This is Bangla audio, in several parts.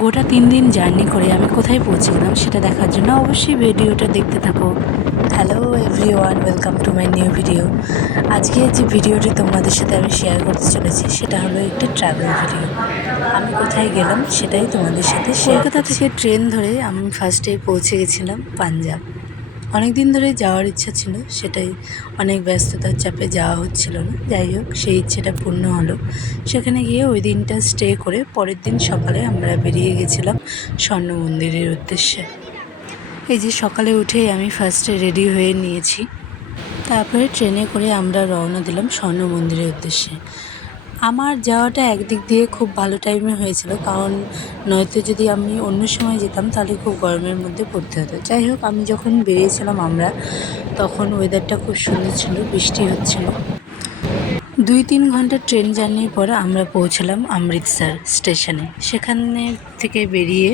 গোটা 3 দিন জার্নি করে আমি কোথায় পৌঁছে গেলাম সেটা দেখার জন্য অবশ্যই ভিডিওটা দেখতে থাকো। Hello everyone, welcome to my new video. আজকে যে ভিডিওটি তোমাদের সাথে আমি শেয়ার করতে চলেছি সেটা হলো একটি ট্রাভেল ভিডিও। আমি কোথায় গেলাম সেটাই তোমাদের সাথে কলকাতা থেকে ট্রেন ধরে আমি ফার্স্টেই পৌঁছে গেছিলাম পাঞ্জাব। অনেক দিন ধরে যাওয়ার ইচ্ছা ছিল, সেটাই অনেক ব্যস্ততার চাপে যাওয়া হচ্ছিল না। যাই হোক, সেই ইচ্ছেটা পূর্ণ হলো। সেখানে গিয়ে ওই দিনটা স্টে করে পরের দিন সকালে আমরা বেরিয়ে গেছিলাম স্বর্ণ মন্দিরের উদ্দেশ্যে। এই যে সকালে উঠেই আমি ফার্স্টে রেডি হয়ে নিয়েছি, তারপরে ট্রেনে করে আমরা রওনা দিলাম স্বর্ণ মন্দিরের উদ্দেশ্যে। আমার যাওয়াটা একদিক দিয়ে খুব ভালো টাইমে হয়েছিল, কারণ নয়তো যদি আমি অন্য সময় যেতাম তাহলে খুব গরমের মধ্যে পড়তে হতো। যাই হোক, আমি যখন বেরিয়েছিলাম তখন ওয়েদারটা খুব সুন্দর ছিল, বৃষ্টি হচ্ছিল। 2-3 ঘন্টা ট্রেন জার্নির পর আমরা পৌঁছলাম অমৃতসর স্টেশনে। সেখানে থেকে বেরিয়ে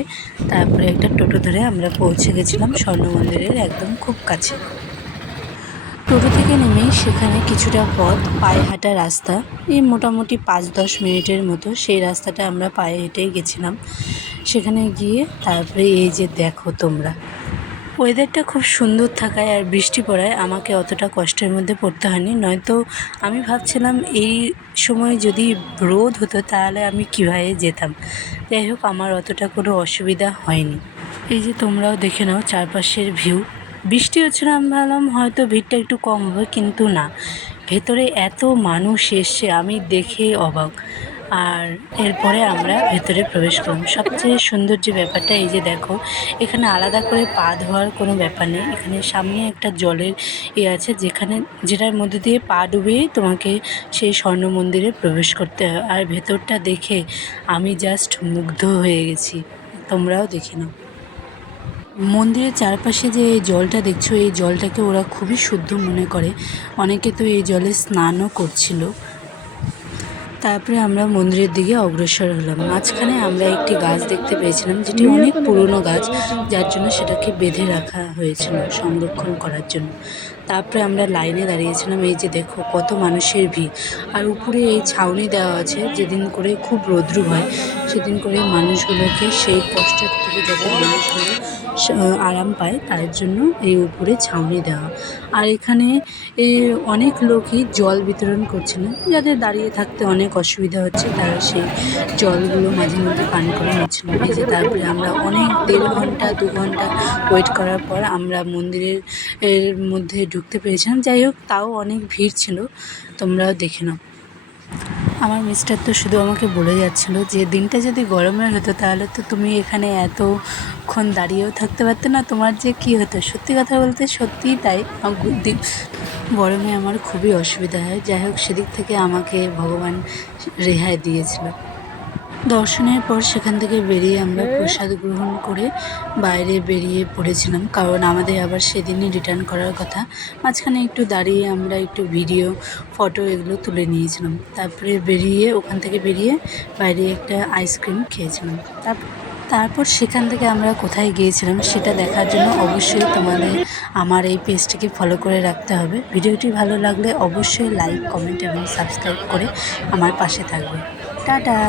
তারপরে একটা টোটো ধরে আমরা পৌঁছে গেছিলাম স্বর্ণ মন্দিরের একদম খুব কাছে। টোটো থেকে নেমেই সেখানে কিছুটা পথ পায়ে হাঁটা রাস্তা, এই মোটামুটি 5-10 মিনিটের মতো সেই রাস্তাটা আমরা পায়ে হেঁটেই গেছিলাম। সেখানে গিয়ে তারপরে এই যে দেখো তোমরা, ওয়েদারটা খুব সুন্দর থাকায় আর বৃষ্টি পড়ায় আমাকে অতটা কষ্টের মধ্যে পড়তে হয়নি। নয়তো আমি ভাবছিলাম এই সময় যদি রোদ হতো তাহলে আমি কীভাবে যেতাম। যাই হোক, আমার অতটা কোনো অসুবিধা হয়নি। এই যে তোমরাও দেখে নাও চারপাশের ভিউ। বৃষ্টি হচ্ছিল, আমি ভাবলাম হয়তো ভিড়টা একটু কম হবে, কিন্তু না, ভেতরে এত মানুষ এসছে আমি দেখে অবাক। আর এরপরে আমরা ভেতরে প্রবেশ করলাম। সবচেয়ে সুন্দর যে ব্যাপারটা, এই যে দেখো, এখানে আলাদা করে পা ধোয়ার কোনো ব্যাপার নেই। এখানে সামনে একটা জলের আছে, যেটার মধ্যে দিয়ে পা ডুবিয়েই তোমাকে সেই স্বর্ণ মন্দিরে প্রবেশ করতে হয়। আর ভেতরটা দেখে আমি জাস্ট মুগ্ধ হয়ে গেছি, তোমরাও দেখে নাও। মন্দিরের চারপাশে যে এই জলটা দেখছো, এই জলটাকে ওরা খুবই শুদ্ধ মনে করে। অনেকে তো এই জলে স্নানও করছিল। তারপরে আমরা মন্দিরের দিকে অগ্রসর হলাম। মাঝখানে আমরা একটি গাছ দেখতে পেয়েছিলাম, যেটি অনেক পুরনো গাছ, যার জন্য সেটাকে বেঁধে রাখা হয়েছিল সংরক্ষণ করার জন্য। তারপরে আমরা লাইনে দাঁড়িয়েছিলাম। এই যে দেখো কত মানুষের ভিড়। আর উপরে এই ছাউনি দেওয়া আছে, যেদিন করে খুব রৌদ্র হয় সেদিন করে মানুষগুলোকে সেই কষ্টের থেকে যাতে মানুষগুলো আরাম পায় তার জন্য এই উপরে ছাউনি দেওয়া। আর এখানে অনেক লোকই জল বিতরণ করছিলেন, যাদের দাঁড়িয়ে থাকতে অনেক অসুবিধা হচ্ছে তারা সেই জলগুলো মাঝে মধ্যে পান করে নিচ্ছিলেন। এই যে তারপরে আমরা অনেক 1.5 ঘন্টা 2 ঘন্টা ওয়েট করার পর আমরা মন্দিরের মধ্যে ঢুকতে পেরেছিলাম। যাই হোক, তাও অনেক ভিড় ছিল, তোমরাও দেখে নাও। আমার মিস্টার তো শুধু আমাকে বলে যাচ্ছিল যে দিনটা যদি গরমের হতো তাহলে তো তুমি এখানে এতক্ষণ দাঁড়িয়েও থাকতে পারতে না, তোমার যে কী হতো। সত্যি কথা বলতে সত্যিই তাই, গরমে আমার খুবই অসুবিধা হয়। যাই হোক, সেদিক থেকে আমাকে ভগবান রেহাই দিয়েছিল। দর্শনের পর সেখান থেকে বেরিয়ে আমরা প্রসাদ গ্রহণ করে বাইরে বেরিয়ে পড়েছিলাম, কারণ আমাদের আবার সেদিনই রিটার্ন করার কথা। মাঝখানে একটু দাঁড়িয়ে আমরা একটু ভিডিও, ফটো এগুলো তুলে নিয়েছিলাম। তারপরে ওখান থেকে বেরিয়ে বাইরে একটা আইসক্রিম খেয়েছিলাম। তারপর সেখান থেকে আমরা কোথায় গিয়েছিলাম সেটা দেখার জন্য অবশ্যই তোমাদের আমার এই পেজটিকে ফলো করে রাখতে হবে। ভিডিওটি ভালো লাগলে অবশ্যই লাইক, কমেন্ট এবং সাবস্ক্রাইব করে আমার পাশে থাকবে। টাটা।